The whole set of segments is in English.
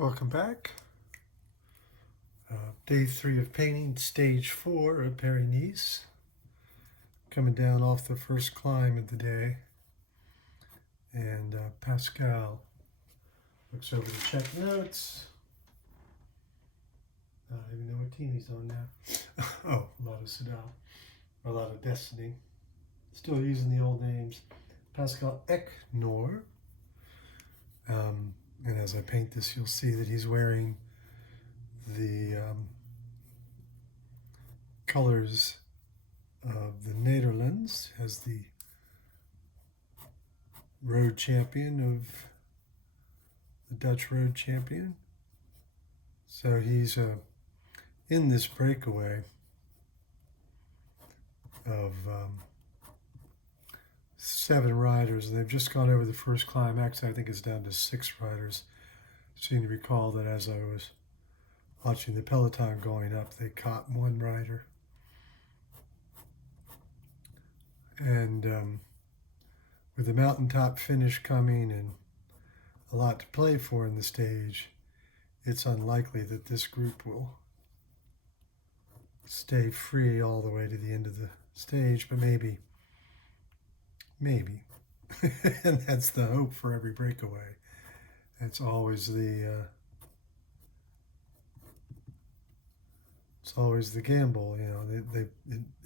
Welcome back. Day 3 of painting, stage 4 of Paris-Nice. Coming down off the first climb of the day. And Pascal looks over to check notes. I don't even know what team he's on now. Oh, Lotto-Dstny, or Lotto-Dstny. Still using the old names. Pascal Eknor. And as I paint this, you'll see that he's wearing the colors of the Netherlands as the road champion of the Dutch road champion. So he's in this breakaway of 7 riders, and they've just gone over the first climb. Actually, I think it's down to 6 riders. I seem to recall that as I was watching the peloton going up, they caught 1 rider. And with the mountaintop finish coming and a lot to play for in the stage, it's unlikely that this group will stay free all the way to the end of the stage, but maybe. And that's the hope for every breakaway. That's always the it's always the gamble, you know.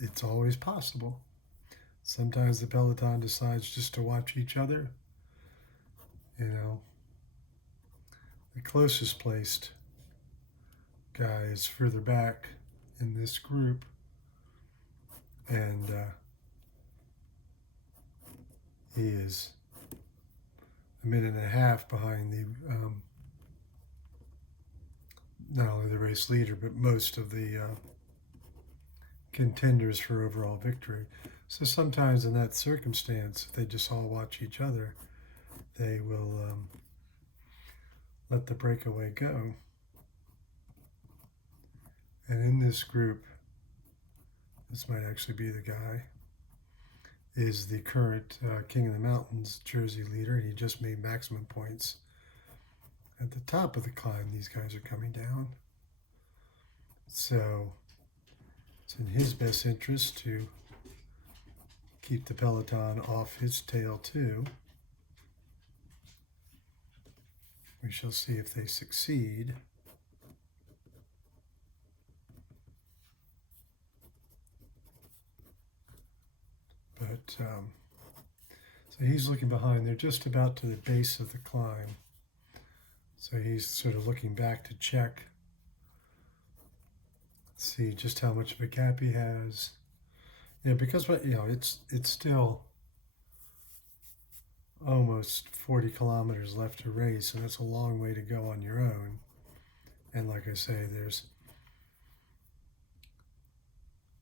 It's always possible. Sometimes the peloton decides just to watch each other. You know, the closest placed guy is further back in this group, and he is a minute and a half behind the not only the race leader, but most of the contenders for overall victory. So sometimes in that circumstance, if they just all watch each other, they will let the breakaway go. And in this group, this might actually be the guy, is the current King of the Mountains jersey leader. He just made maximum points at the top of the climb. These guys are coming down. So it's in his best interest to keep the peloton off his tail too. We shall see if they succeed. But so he's looking behind. They're just about to the base of the climb. So he's sort of looking back to check, see just how much of a gap he has. Yeah, because it's still almost 40 kilometers left to race, and that's a long way to go on your own. And like I say, there's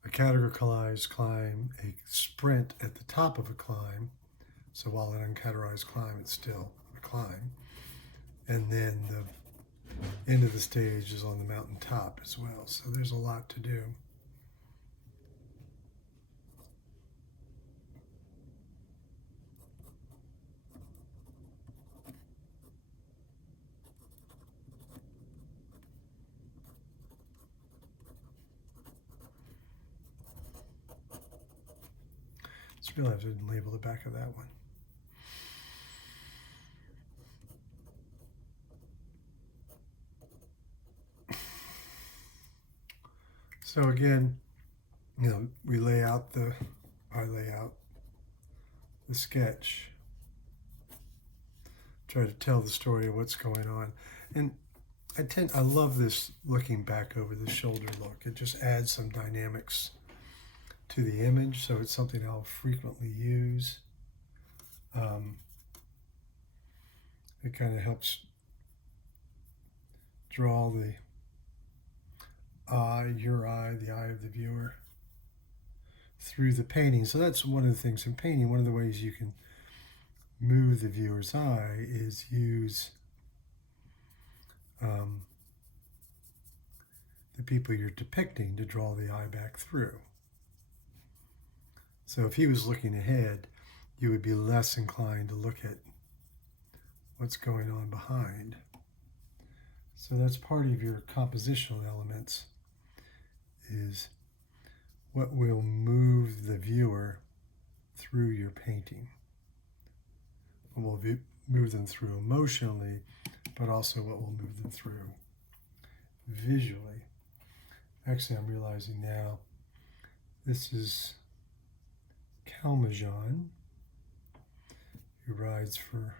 a categorized climb, a sprint at the top of a climb. So while an uncategorized climb, it's still a climb. And then the end of the stage is on the mountain top as well. So there's a lot to do. Just realized I didn't label the back of that one. So again, I lay out the sketch, try to tell the story of what's going on. And I love this looking back over the shoulder look. It just adds some dynamics to the image, so it's something I'll frequently use. It kind of helps draw the eye, the eye of the viewer through the painting. So that's one of the things in painting. One of the ways you can move the viewer's eye is use the people you're depicting to draw the eye back through. So if he was looking ahead, you would be less inclined to look at what's going on behind. So that's part of your compositional elements, is what will move the viewer through your painting. What will move them through emotionally, but also what will move them through visually. Actually, I'm realizing now, this is Calmajon, who rides for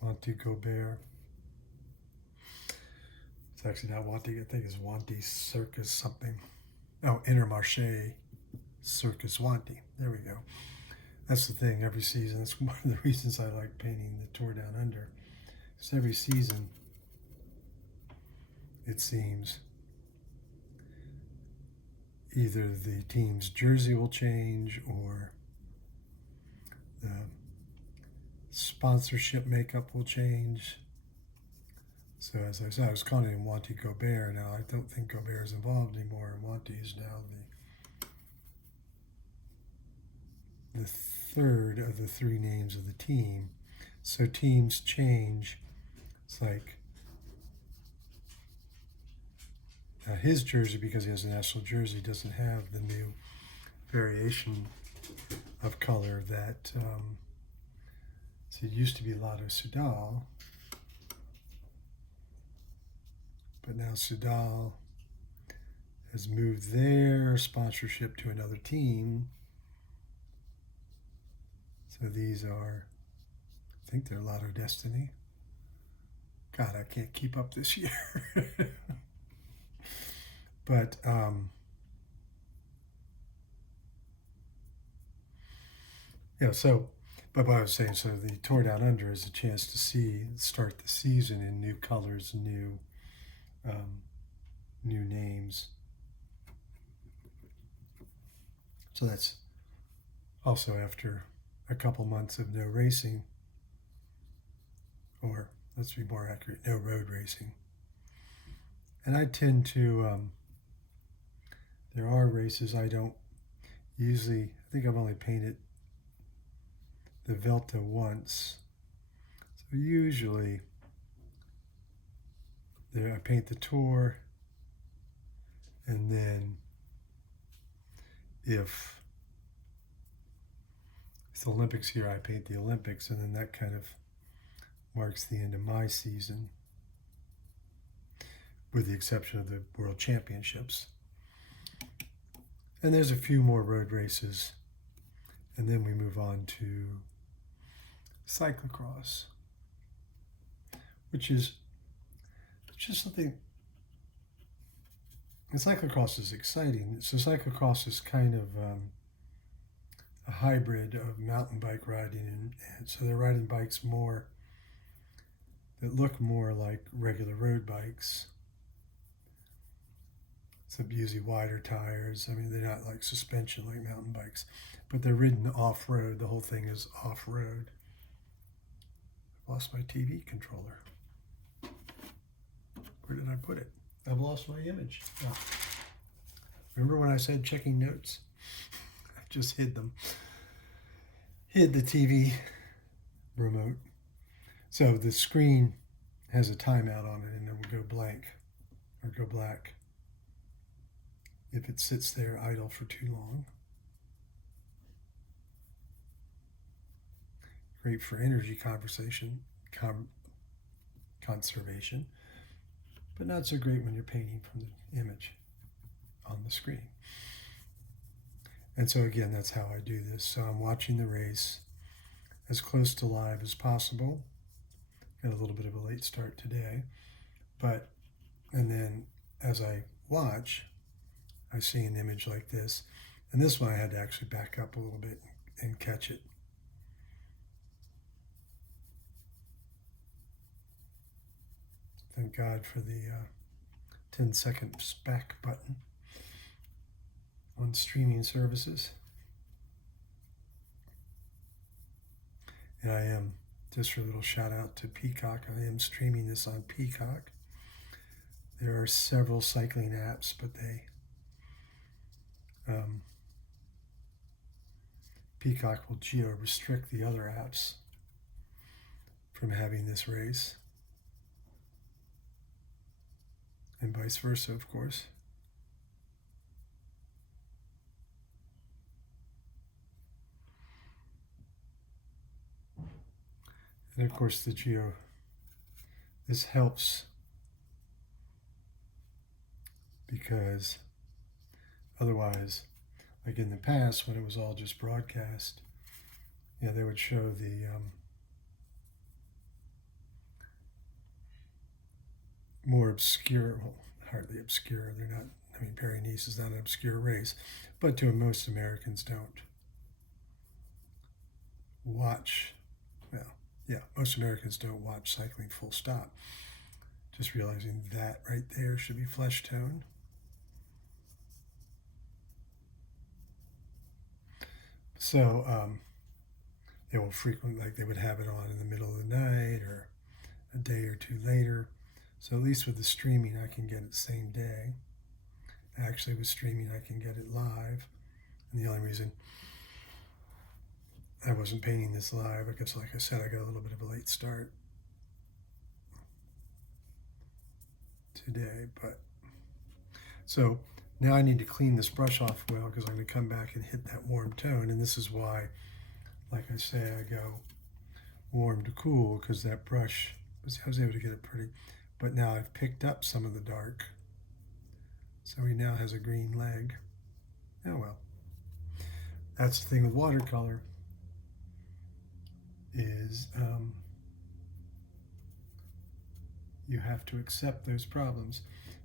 Monty Gobert. It's actually not Wanty, I think it's Wanty Circus something. Oh, Intermarché Circus Wanty. There we go. That's the thing, every season. That's one of the reasons I like painting the Tour Down Under. Because every season, it seems, either the team's jersey will change or the sponsorship makeup will change. So as I said, I was calling him Wanty Gobert. Now I don't think Gobert is involved anymore. Wanty is now the third of the three names of the team. So teams change. It's like his jersey, because he has a national jersey, doesn't have the new variation of color that so it used to be Lotto-Dstny, but now Soudal has moved their sponsorship to another team. So these are, I think they're Lotto-Dstny. God, I can't keep up this year. But yeah, so, but what I was saying, so the Tour Down Under is a chance to start the season in new colors, new names. So that's also after a couple months of no racing, or let's be more accurate, no road racing. And I tend to, there are races I don't usually, I think I've only painted the Vuelta once. So usually there I paint the Tour, and then if it's the Olympics here, I paint the Olympics, and then that kind of marks the end of my season, with the exception of the World Championships. And there's a few more road races, and then we move on to cyclocross, which is just something. And cyclocross is exciting. So cyclocross is kind of a hybrid of mountain bike riding, and so they're riding bikes more that look more like regular road bikes. So usually wider tires. I mean, they're not like suspension like mountain bikes, but they're ridden off-road. The whole thing is off-road. I've lost my TV controller. Where did I put it? I've lost my image. Oh. Remember when I said checking notes? I just hid them. Hid the TV remote. So the screen has a timeout on it, and it will go blank or go black if it sits there idle for too long. Great for energy conservation, but not so great when you're painting from the image on the screen. And so again, that's how I do this. So I'm watching the race as close to live as possible. Got a little bit of a late start today, and then as I watch, I see an image like this. And this one I had to actually back up a little bit and catch it. Thank God for the 10-second back button on streaming services. And I am, just for a little shout out to Peacock, I am streaming this on Peacock. There are several cycling apps, but Peacock will geo-restrict the other apps from having this race, and vice versa, of course. And of course, this helps because otherwise, like in the past when it was all just broadcast, they would show the more obscure, well, hardly obscure, they're not, Paris-Nice is not an obscure race, but to most Americans don't watch, most Americans don't watch cycling full stop. Just realizing that right there should be flesh tone. So they will frequently, like they would have it on in the middle of the night or a day or two later. So at least with the streaming, I can get it same day. Actually, with streaming, I can get it live. And the only reason I wasn't painting this live, I guess, like I said, I got a little bit of a late start today. But so now I need to clean this brush off well because I'm going to come back and hit that warm tone. And this is why, like I say, I go warm to cool, because that brush, I was able to get it pretty. But now I've picked up some of the dark. So he now has a green leg. Oh well. That's the thing with watercolor is you have to accept those problems.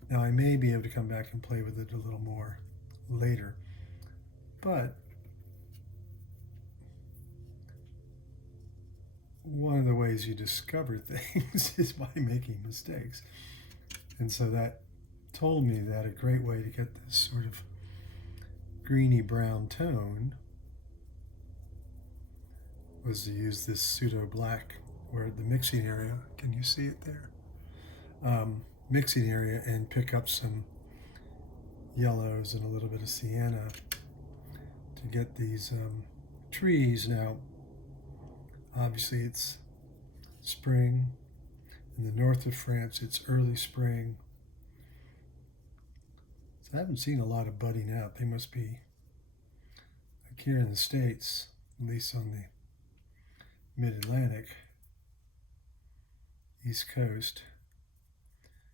Now I may be able to come back and play with it a little more later, but one of the ways you discover things is by making mistakes. And so that told me that a great way to get this sort of greeny brown tone was to use this pseudo black, where the mixing area, can you see it there? Mixing area, and pick up some yellows and a little bit of sienna to get these trees. Now, obviously it's spring. In the north of France, it's early spring. So I haven't seen a lot of budding out. They must be, like here in the States, at least on the mid-Atlantic, East Coast,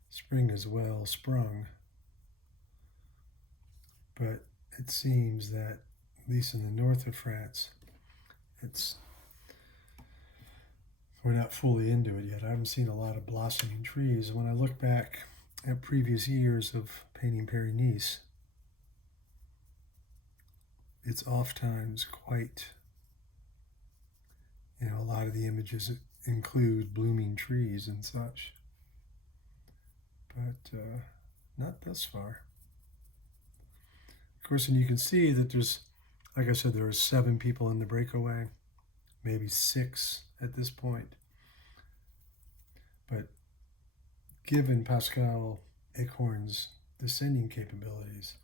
spring is well sprung. But it seems that, at least in the north of France, we're not fully into it yet. I haven't seen a lot of blossoming trees. When I look back at previous years of painting Paris-Nice, it's oftentimes quite, a lot of the images include blooming trees and such. But not thus far. Of course, and you can see that there's, like I said, there are 7 people in the breakaway, maybe 6 at this point. But given Pascal Acorn's descending capabilities,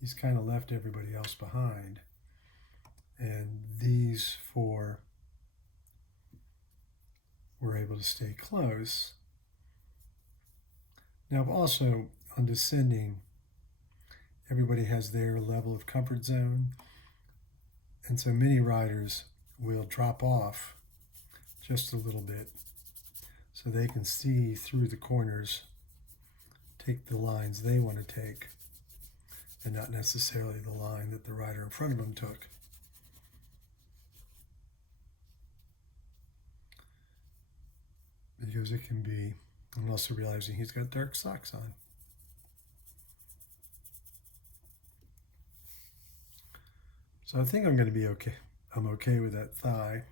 he's kind of left everybody else behind. And these 4 were able to stay close. Now, also on descending, everybody has their level of comfort zone. And so many riders will drop off just a little bit so they can see through the corners, take the lines they want to take, and not necessarily the line that the rider in front of them took. Because it can be, I'm also realizing he's got dark socks on. So I think I'm going to be okay. I'm okay with that thigh,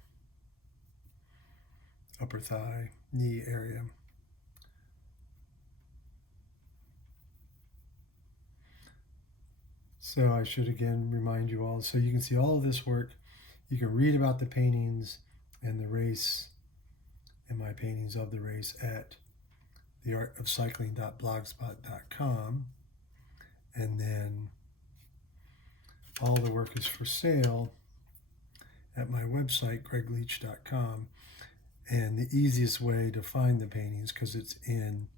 upper thigh, knee area. So I should again remind you all, so you can see all of this work. You can read about the paintings and the race and my paintings of the race at theartofcycling.blogspot.com. And then all the work is for sale at my website, gregleach.com. And the easiest way to find the paintings, because it's in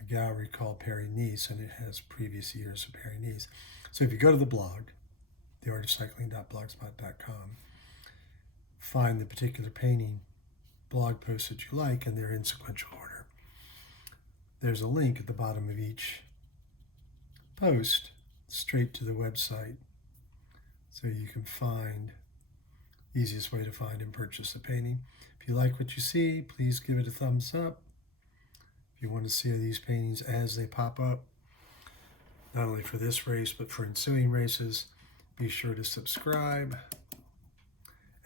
a gallery called Perry Nice, and it has previous years of Perry Nice. So if you go to the blog, theartofcycling.blogspot.com, find the particular painting blog post that you like, and they're in sequential order. There's a link at the bottom of each post straight to the website, so you can find the easiest way to find and purchase the painting. If you like what you see, please give it a thumbs up. If you want to see these paintings as they pop up, not only for this race, but for ensuing races, be sure to subscribe.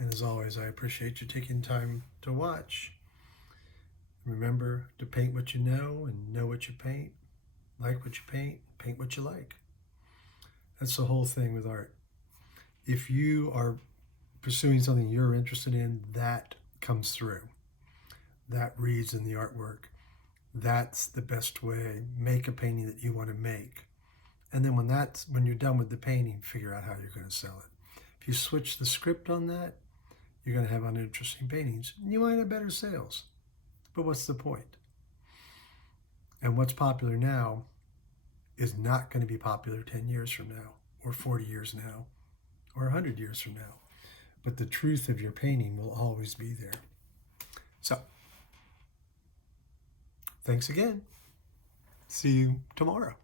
And as always, I appreciate you taking time to watch. Remember to paint what you know and know what you paint, like what you paint, paint what you like. That's the whole thing with art. If you are pursuing something you're interested in, that comes through. That reads in the artwork. That's the best way. Make a painting that you want to make. And then when you're done with the painting, figure out how you're going to sell it. If you switch the script on that, you're going to have uninteresting paintings. You might have better sales. But what's the point? And what's popular now is not going to be popular 10 years from now, or 40 years now, or 100 years from now. But the truth of your painting will always be there. So, thanks again. See you tomorrow.